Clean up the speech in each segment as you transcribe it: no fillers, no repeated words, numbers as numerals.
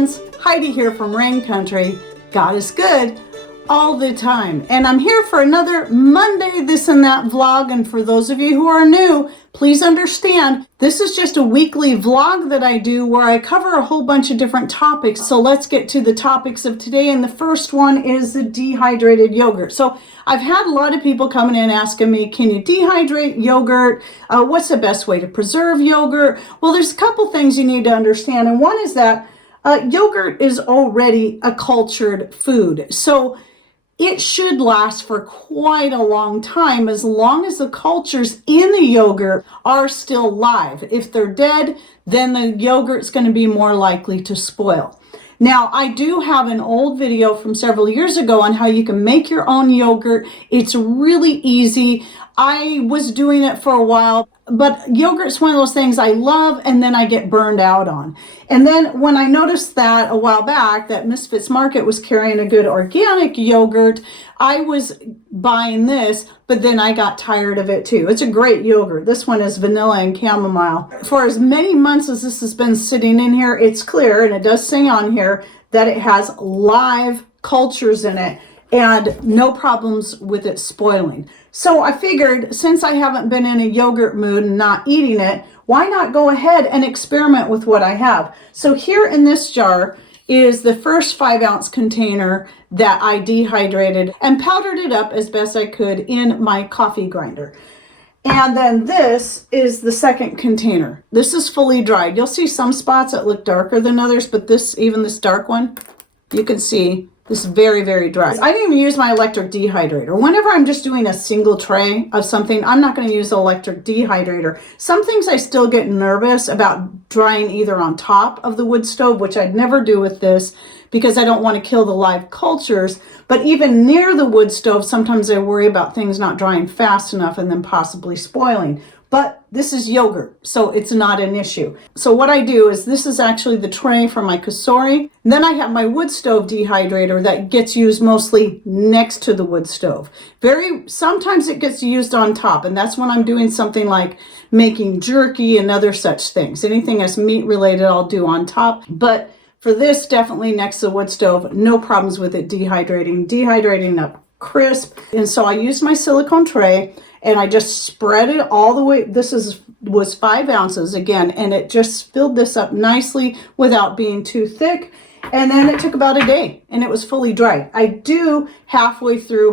friends, Heidi here from Rain Country. God is good all the time. And I'm here for another Monday This and That vlog. And for those of you who are new, please understand, this is just a weekly vlog that I do where I cover a whole bunch of different topics. So let's get to the topics of today. And the first one is the dehydrated yogurt. So I've had a lot of people coming in asking me, can you dehydrate yogurt? What's the best way to preserve yogurt? Well, there's a couple things you need to understand. And one is that yogurt is already a cultured food. So it should last for quite a long time as long as the cultures in the yogurt are still live. If they're dead, then the yogurt's going to be more likely to spoil. Now, I do have an old video from several years ago on how you can make your own yogurt. It's really easy. I was doing it for a while, but yogurt's one of those things I love and then I get burned out on. And then when I noticed that a while back that Misfits Market was carrying a good organic yogurt, I was buying this, but then I got tired of it too. It's a great yogurt. This one is vanilla and chamomile. For as many months as this has been sitting in here, it's clear, and it does say on here that it has live cultures in it and no problems with it spoiling. So I figured, since I haven't been in a yogurt mood and not eating it, why not go ahead and experiment with what I have? So here in this jar is the first 5-ounce container that I dehydrated and powdered it up as best I could in my coffee grinder. And then this is the second container. This is fully dried. You'll see some spots that look darker than others, but even this dark one, you can see this is very, very dry. I didn't even use my electric dehydrator. Whenever I'm just doing a single tray of something, I'm not going to use an electric dehydrator. Some things I still get nervous about drying either on top of the wood stove, which I'd never do with this because I don't want to kill the live cultures. But even near the wood stove, sometimes I worry about things not drying fast enough and then possibly spoiling. But this is yogurt, so it's not an issue. So what I do is, this is actually the tray for my kasori. And then I have my wood stove dehydrator that gets used mostly next to the wood stove. Sometimes it gets used on top, and that's when I'm doing something like making jerky and other such things. Anything that's meat related, I'll do on top. But for this, definitely next to the wood stove, no problems with it dehydrating up crisp. And so I used my silicone tray and I just spread it all the way. This was 5 ounces again, and it just filled this up nicely without being too thick. And then it took about a day and it was fully dried. I do about halfway through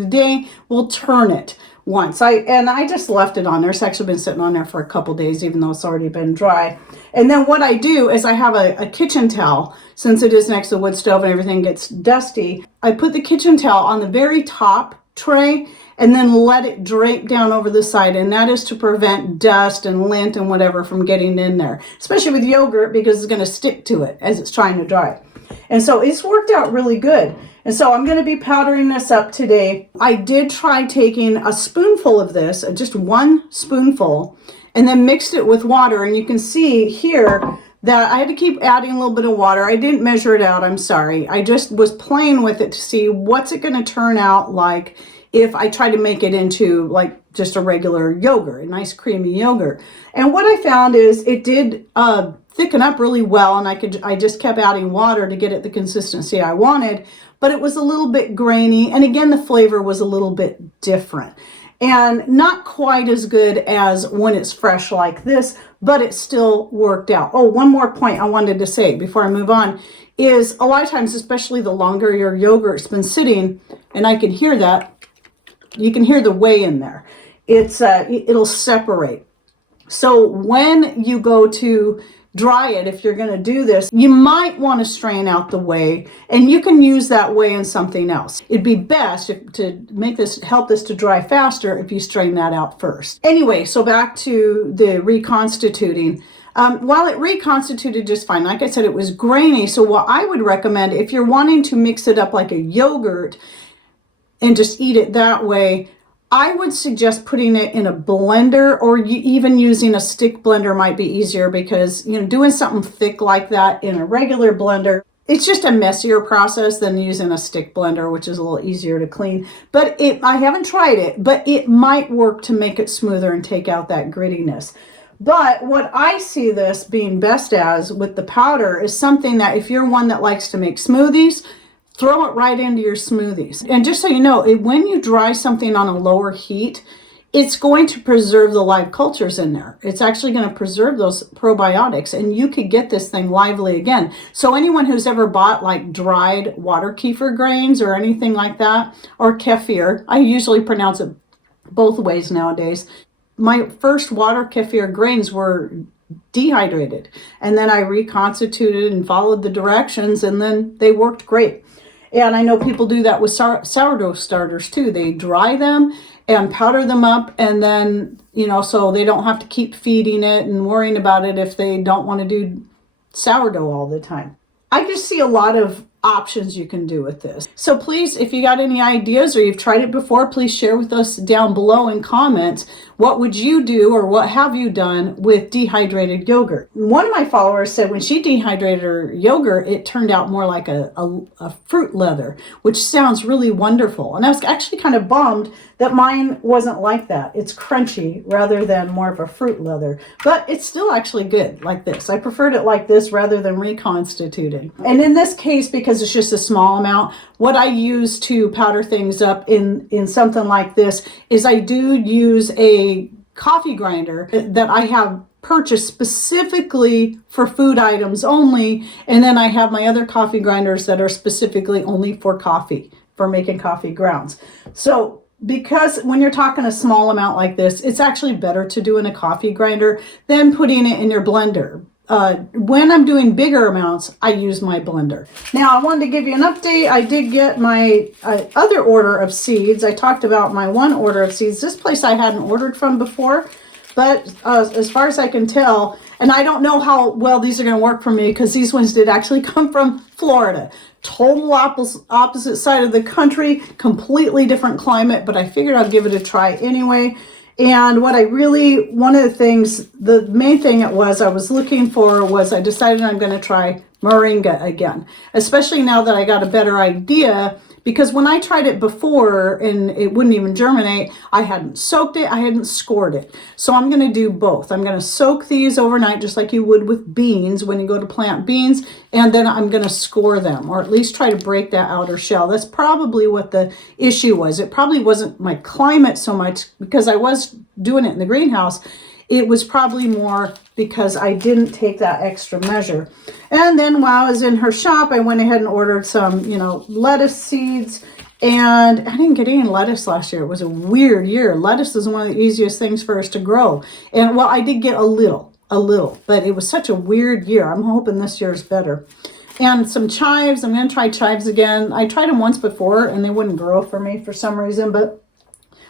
the day, we'll turn it once. I just left it on there. It's actually been sitting on there for a couple days, even though it's already been dry. And then what I do is I have a kitchen towel. Since it is next to the wood stove and everything gets dusty, I put the kitchen towel on the very top tray and then let it drape down over the side. And that is to prevent dust and lint and whatever from getting in there, especially with yogurt, because it's going to stick to it as it's trying to dry. And so it's worked out really good. And so I'm going to be powdering this up today. I did try taking a spoonful of this, just one spoonful, and then mixed it with water. And you can see here that I had to keep adding a little bit of water. I didn't measure it out, I'm sorry. I just was playing with it to see what's it going to turn out like if I try to make it into like just a regular yogurt, a nice creamy yogurt. And what I found is it did thicken up really well, and I just kept adding water to get it the consistency I wanted, but it was a little bit grainy, and again the flavor was a little bit different and not quite as good as when it's fresh like this, but it still worked out. Oh, one more point I wanted to say before I move on is, a lot of times, especially the longer your yogurt's been sitting, and I can hear that, you can hear the whey in there. It'll separate. So when you go to dry it, if you're going to do this, you might want to strain out the whey, and you can use that whey in something else. It'd be best to help this to dry faster if you strain that out first. Anyway, so back to the reconstituting. While it reconstituted just fine, like I said, it was grainy. So what I would recommend, if you're wanting to mix it up like a yogurt and just eat it that way, I would suggest putting it in a blender, or even using a stick blender might be easier, because doing something thick like that in a regular blender, it's just a messier process than using a stick blender, which is a little easier to clean. But I haven't tried it, but it might work to make it smoother and take out that grittiness. But what I see this being best as with the powder is something that if you're one that likes to make smoothies, throw it right into your smoothies. And just so you know, when you dry something on a lower heat, it's going to preserve the live cultures in there. It's actually going to preserve those probiotics, and you could get this thing lively again. So anyone who's ever bought like dried water kefir grains or anything like that, or kefir, I usually pronounce it both ways nowadays. My first water kefir grains were dehydrated, and then I reconstituted and followed the directions, and then they worked great. And I know people do that with sourdough starters too. They dry them and powder them up, and then, so they don't have to keep feeding it and worrying about it if they don't want to do sourdough all the time. I just see a lot of options you can do with this. So please, if you got any ideas or you've tried it before, please share with us down below in comments. What would you do, or what have you done with dehydrated yogurt? One of my followers said when she dehydrated her yogurt, it turned out more like a fruit leather, which sounds really wonderful. And I was actually kind of bummed that mine wasn't like that. It's crunchy rather than more of a fruit leather, but it's still actually good like this. I preferred it like this rather than reconstituting. And in this case, because it's just a small amount, what I use to powder things up in something like this is I do use a coffee grinder that I have purchased specifically for food items only, and then I have my other coffee grinders that are specifically only for coffee, for making coffee grounds. So because when you're talking a small amount like this, it's actually better to do in a coffee grinder than putting it in your blender. When I'm doing bigger amounts, I use my blender. Now, I wanted to give you an update. I did get my other order of seeds. I talked about my one order of seeds. This place I hadn't ordered from before, but as far as I can tell, and I don't know how well these are going to work for me because these ones did actually come from Florida. Total opposite side of the country, completely different climate, but I figured I'd give it a try anyway. And one of the things, the main thing I was looking for was I decided I'm going to try moringa again, especially now that I got a better idea, because when I tried it before and it wouldn't even germinate, I hadn't soaked it, I hadn't scored it. So I'm going to do both. I'm going to soak these overnight just like you would with beans when you go to plant beans, and then I'm going to score them, or at least try to break that outer shell. That's probably what the issue was. It probably wasn't my climate so much because I was doing it in the greenhouse. It was probably more because I didn't take that extra measure. And then while I was in her shop, I went ahead and ordered some, lettuce seeds. And I didn't get any lettuce last year. It was a weird year. Lettuce is one of the easiest things for us to grow. And well, I did get a little, but it was such a weird year. I'm hoping this year is better. And some chives. I'm going to try chives again. I tried them once before and they wouldn't grow for me for some reason, but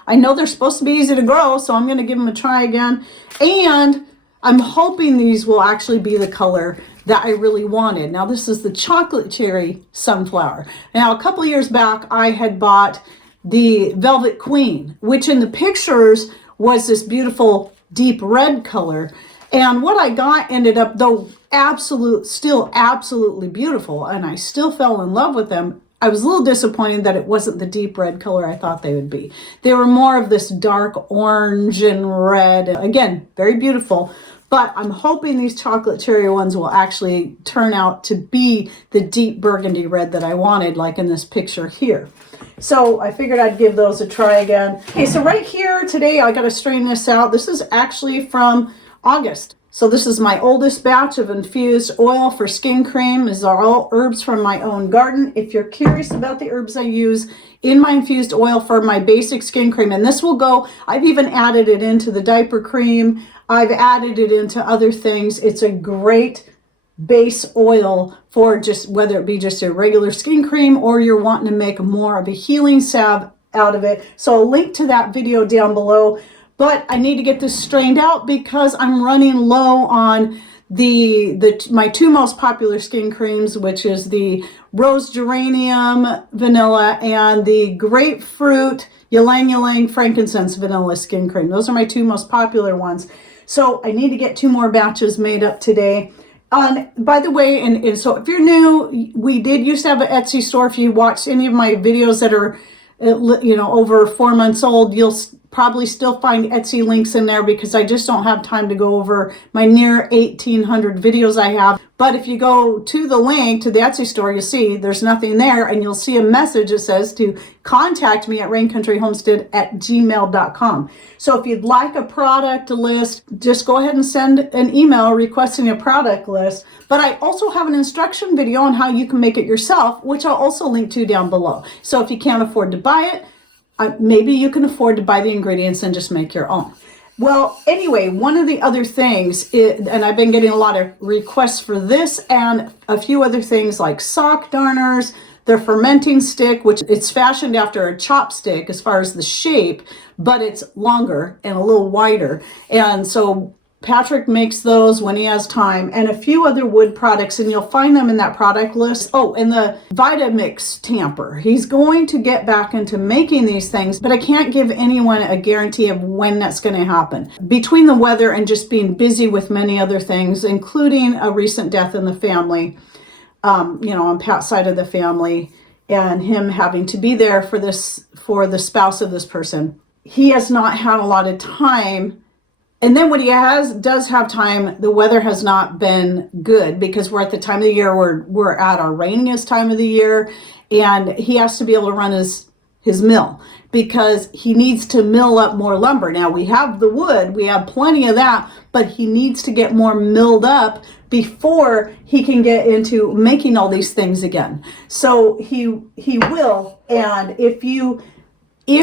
I know they're supposed to be easy to grow, so I'm going to give them a try again. And I'm hoping these will actually be the color that I really wanted. Now, this is the chocolate cherry sunflower. Now, a couple years back, I had bought the Velvet Queen, which in the pictures was this beautiful deep red color. And what I got ended up, though still absolutely beautiful, and I still fell in love with them, I was a little disappointed that it wasn't the deep red color I thought they would be. They were more of this dark orange and red. Again, very beautiful. But I'm hoping these chocolate cherry ones will actually turn out to be the deep burgundy red that I wanted, like in this picture here. So I figured I'd give those a try again. Okay, so right here today, I got to strain this out. This is actually from August. So this is my oldest batch of infused oil for skin cream. These are all herbs from my own garden. If you're curious about the herbs I use in my infused oil for my basic skin cream, and this will go, I've even added it into the diaper cream. I've added it into other things. It's a great base oil for just, whether it be just a regular skin cream or you're wanting to make more of a healing salve out of it. So I'll link to that video down below. But I need to get this strained out because I'm running low on my two most popular skin creams, which is the rose geranium vanilla and the grapefruit ylang ylang frankincense vanilla skin cream. Those are my two most popular ones. So I need to get 2 more batches made up today. By the way, and so if you're new, we did used to have an Etsy store. If you watched any of my videos that are over 4 months old, you'll probably still find Etsy links in there because I just don't have time to go over my near 1,800 videos I have. But if you go to the link to the Etsy store, you'll see there's nothing there, and you'll see a message that says to contact me at raincountryhomestead@gmail.com. So if you'd like a product list, just go ahead and send an email requesting a product list. But I also have an instruction video on how you can make it yourself, which I'll also link to down below. So if you can't afford to buy it, maybe you can afford to buy the ingredients and just make your own. Well, anyway, one of the other things, and I've been getting a lot of requests for this and a few other things like sock darners, their fermenting stick, which it's fashioned after a chopstick as far as the shape, but it's longer and a little wider. And so Patrick makes those when he has time, and a few other wood products, and you'll find them in that product list. Oh, and the Vitamix tamper. He's going to get back into making these things, but I can't give anyone a guarantee of when that's going to happen. Between the weather and just being busy with many other things, including a recent death in the family, on Pat's side of the family, and him having to be there for the spouse of this person, he has not had a lot of time. And then when he does have time, the weather has not been good because we're at the time of the year where we're at our rainiest time of the year, and he has to be able to run his mill because he needs to mill up more lumber. Now we have the wood, we have plenty of that, but he needs to get more milled up before he can get into making all these things again. So he will, and if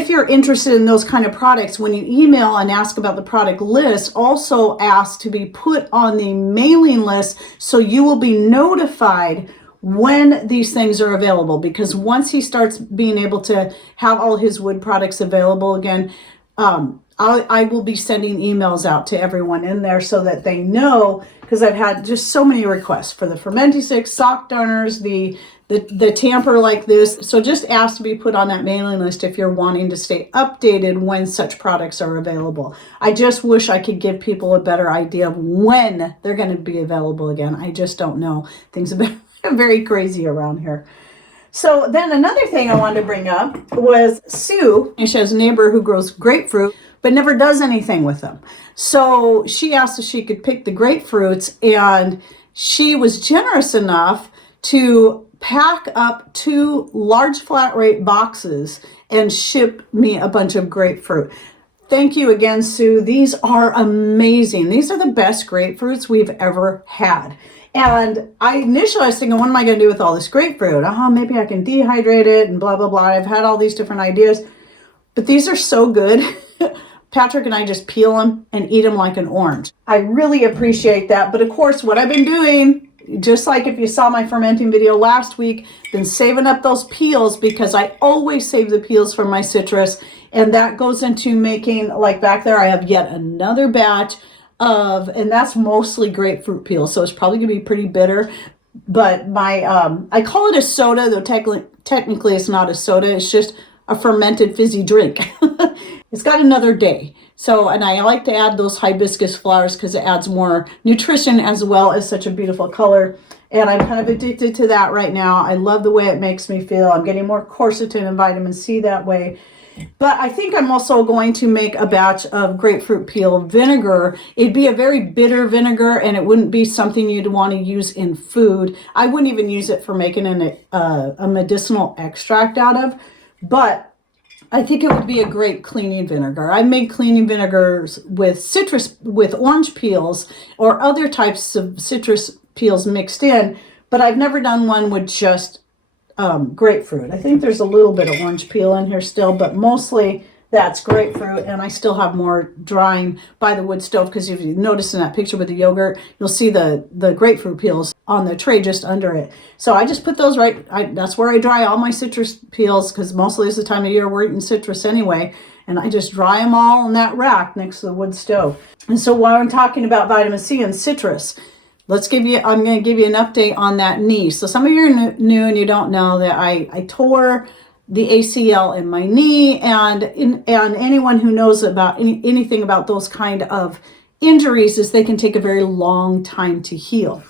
you're interested in those kind of products, when you email and ask about the product list, also ask to be put on the mailing list so you will be notified when these things are available. Because once he starts being able to have all his wood products available again, I will be sending emails out to everyone in there so that they know, because I've had just so many requests for the fermenting sticks, sock darners, the tamper like this. So just ask to be put on that mailing list if you're wanting to stay updated when such products are available. I just wish I could give people a better idea of when they're going to be available again. I just don't know. Things have been very crazy around here. So then another thing I wanted to bring up was Sue. She has a neighbor who grows grapefruit but never does anything with them. So she asked if she could pick the grapefruits, and she was generous enough to pack up 2 large flat rate boxes and ship me a bunch of grapefruit. Thank you again, Sue. These are amazing. These are the best grapefruits we've ever had. And I initially was thinking, what am I going to do with all this grapefruit? Maybe I can dehydrate it and blah, blah, blah. I've had all these different ideas, but these are so good. Patrick and I just peel them and eat them like an orange. I really appreciate that. But of course, what I've been doing, just like if you saw my fermenting video last week, been saving up those peels because I always save the peels for my citrus. And that goes into making, like back there, I have yet another batch of, and that's mostly grapefruit peels. So it's probably gonna be pretty bitter. But my, I call it a soda, though technically it's not a soda. It's just a fermented fizzy drink. It's got another day. So, and I like to add those hibiscus flowers because it adds more nutrition as well as such a beautiful color. And I'm kind of addicted to that right now. I love the way it makes me feel. I'm getting more quercetin and vitamin C that way. But I think I'm also going to make a batch of grapefruit peel vinegar. It'd be a very bitter vinegar, and it wouldn't be something you'd want to use in food. I wouldn't even use it for making a medicinal extract out of. But I think it would be a great cleaning vinegar. I made cleaning vinegars with orange peels or other types of citrus peels mixed in, but I've never done one with just grapefruit. I think there's a little bit of orange peel in here still, but mostly that's grapefruit. And I still have more drying by the wood stove, because if you notice in that picture with the yogurt, you'll see the grapefruit peels on the tray just under it. So I just put those that's where I dry all my citrus peels, because mostly it's the time of year we're eating citrus anyway. And I just dry them all in that rack next to the wood stove. And so while I'm talking about vitamin C and citrus, I'm going to give you an update on that knee. So some of you are new and you don't know that I tore the ACL in my knee, and anyone who knows about anything about those kind of injuries is they can take a very long time to heal.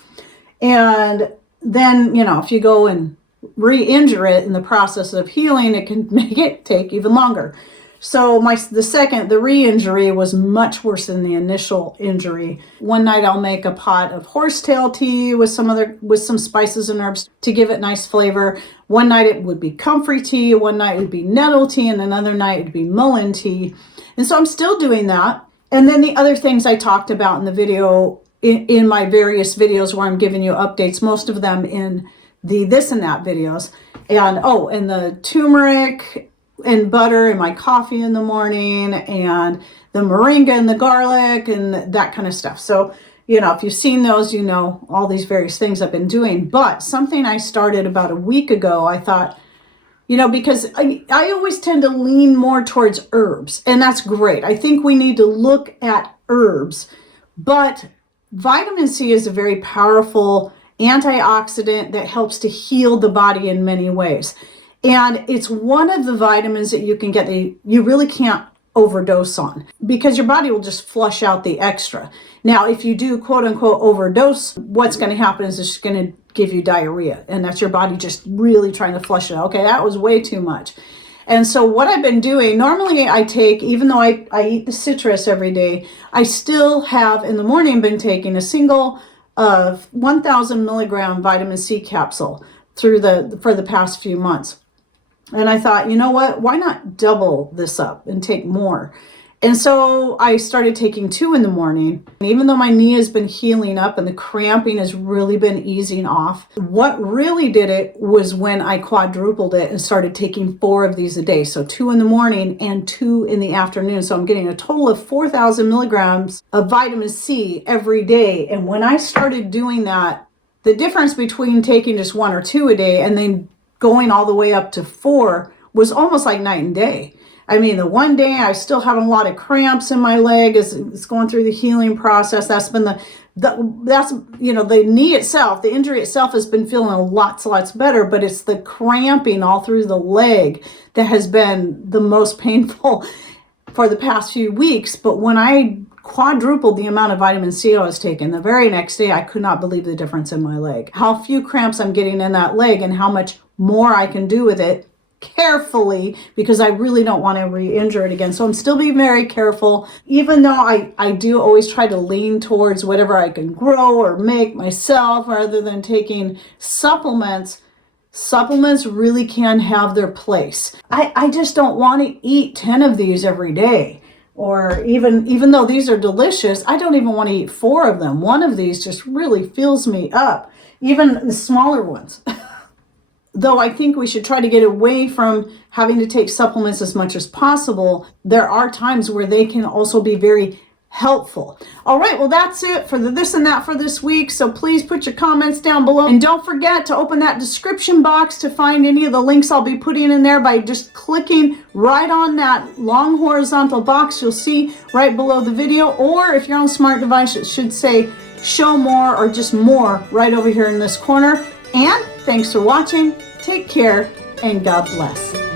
And then, if you go and re-injure it in the process of healing, it can make it take even longer. So the re-injury was much worse than the initial injury. One night I'll make a pot of horsetail tea with some spices and herbs to give it nice flavor. One night it would be comfrey tea, one night it would be nettle tea, and another night it would be mullein tea. And so I'm still doing that. And then the other things I talked about in the video, in my various videos where I'm giving you updates, most of them in the this and that videos. And the turmeric and butter in my coffee in the morning, and the moringa and the garlic and that kind of stuff. So, if you've seen those, all these various things I've been doing. But something I started about a week ago, I thought, because I always tend to lean more towards herbs, and that's great. I think we need to look at herbs, but vitamin C is a very powerful antioxidant that helps to heal the body in many ways. And it's one of the vitamins that you can get that you really can't overdose on, because your body will just flush out the extra. Now, if you do quote unquote overdose, what's going to happen is it's going to give you diarrhea, and that's your body just really trying to flush it out. Okay, that was way too much. And so what I've been doing, normally I take, even though I eat the citrus every day, I still have in the morning been taking a single 1,000 milligram vitamin C capsule for the past few months. And I thought, what, why not double this up and take more? And so I started taking 2 in the morning. And even though my knee has been healing up and the cramping has really been easing off, what really did it was when I quadrupled it and started taking 4 of these a day. So 2 in the morning and 2 in the afternoon. So I'm getting a total of 4,000 milligrams of vitamin C every day. And when I started doing that, the difference between taking just 1 or 2 a day and then going all the way up to 4 was almost like night and day. I mean, the one day I still having a lot of cramps in my leg as it's going through the healing process. That's been the knee itself, the injury itself has been feeling lots better, but it's the cramping all through the leg that has been the most painful for the past few weeks. But when I quadrupled the amount of vitamin C I was taking, the very next day, I could not believe the difference in my leg. How few cramps I'm getting in that leg and how much more I can do with it carefully, because I really don't want to re-injure it again. So I'm still being very careful, even though I do always try to lean towards whatever I can grow or make myself rather than taking supplements. Supplements really can have their place. I just don't want to eat 10 of these every day. Or even though these are delicious, I don't even want to eat 4 of them. 1 of these just really fills me up, even the smaller ones. Though I think we should try to get away from having to take supplements as much as possible, there are times where they can also be very helpful. All right, well, that's it for the this and that for this week. So please put your comments down below. And don't forget to open that description box to find any of the links I'll be putting in there by just clicking right on that long horizontal box you'll see right below the video. Or if you're on a smart device, it should say show more or just more right over here in this corner. And thanks for watching. Take care and God bless.